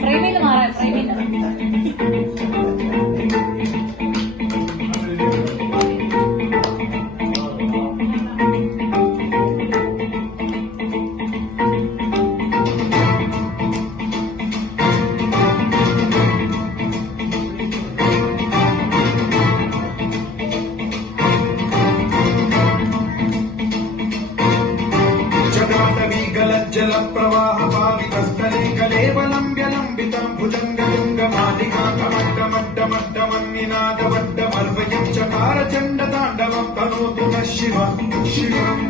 framing మారా framing जल प्रवाह पावितस्थले कलेवलं व्यलम्बितं भुजङ्गलिङ्गमालिकाकमड्डमड्डमड्डमन्निनादवड्डमर्वयं चकार चण्डताण्डवं तनोतु नः शिवम् शिवम्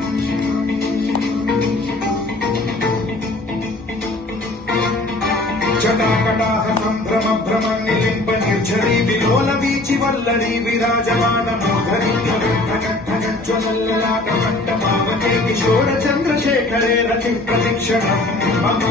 जटाकटाह सम्भ्रम भ्रमन्निलिम्ब निर्झरी विलोल वीचि वल्लरी विराजमान मोधरी ज्वलल्ललाटमण्डपावते किशोर चन्द्रशेखरे रति प्रतीक्षणम् मम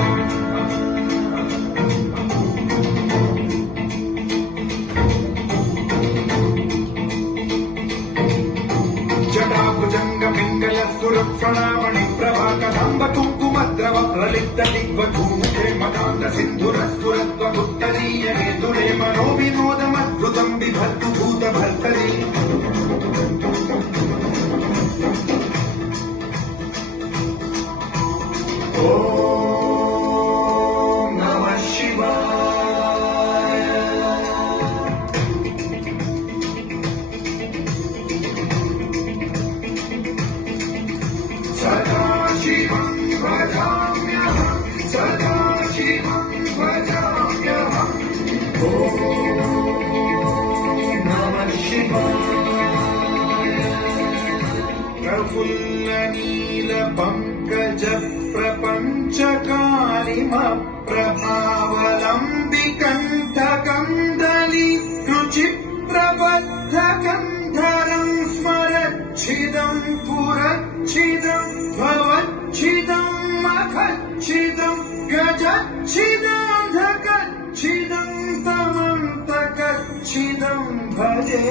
जटाभुजङ्ग पिङ्गल सुरक्षणामणि प्रभा कदम्ब कुङ्कुमद्रव प्रलिप्त दिग्वधूमुखे मदान्त सिन्धुरस्फुरत्व उत्तरीय हेतुरे मनो विनोदमद्भुतं बिभर्तु भूतभर्तरी ॐ नमः शिवाय सदा शिवं भजाम्यहं सदा शिवं भजाम्यहम् ॐ नमः शिवाय प्रफुल्लनीलपङ्कज प्रपञ्चकालिमप्रभावलम्बिकण्ठकन्दली रुचिप्रबद्धकन्धरं स्मरच्छिदं पुरच्छिदं भवच्छिदं मखच्छिदं गजच्छिदं तमन्तकच्छिदं भजे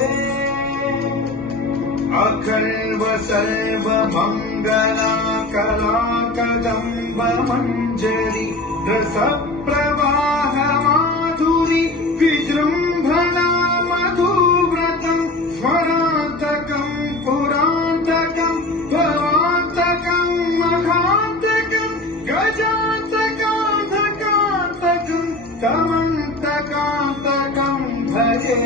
अखर्व सर्वमङ्गला कलाकदम्ब मञ्जरी रसप्रवाह माधुरी विजृम्भणा मधुव्रतं स्मरान्तकं पुरान्तकं भवान्तकं मघान्तकं गजान्तकान्तकान्तकं तमन्तकान्तकं भजे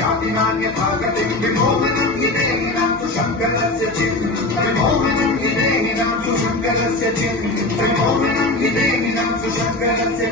भक्तिमान्यथागतिं विमोहनं हि देहिनां सुशङ्करस्य विमोहनं हि देहिनां सुशङ्करस्य विमोहनं हि देहिनां सुशङ्करस्य